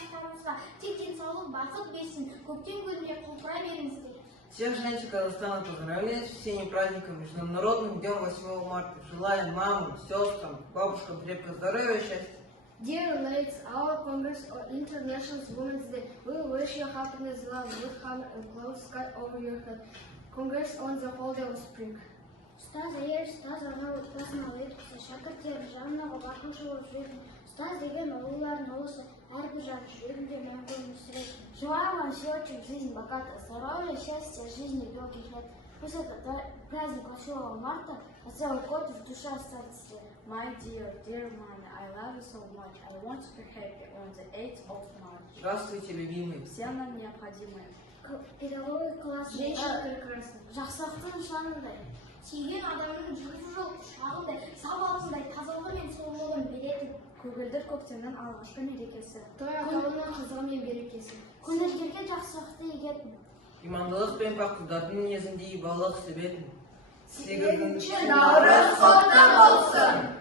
жастарымызға тек денсаулық, бақыт берсін, көктем күнінде құлпыра беріңіздер. Всех женщин Казахстана поздравляю с всеми праздниками, Международным днем 8 марта. Желаем мамам, сестрам, бабушкам крепкого здоровья и счастья. Dear ladies, our Congress or International Women's Day, we wish you happiness, love, good health, and cloudy sky over your head. Congress on the holiday of spring. Ұстаз егер ұстаз ана отбасын алып, шәкірттері жанына бақыншы болып жүретін, ұстаз деген ұлылардың ұлысы, әрбір жан жүрегінде мәңгі өмір сүреді. Желаю вам всеобщей жизни богатого здоровья, счастья, жизни и долгих лет. Пусть этот праздник 8 марта, а целый год в душе останется. My dear mommy, I love you so much. I want to be happy on the 8th of March. Здравствуйте, любимые. Все нам необходимы. Педагогия классы Женщина прекрасна. жақсылықтың нышанындай, сүйген адамның жүріп жол шағындай, сабағындай тазалығы мен сұлулығын беретін. Көгілдір көктемнің алғашқы мерекесі. Той атауының қызығы мен берекесі. Көңілдерге жақсылықты егетін. Имандылық пен пақылдардың мінезіндей балық себетін. 8 наурыз құтты болсын!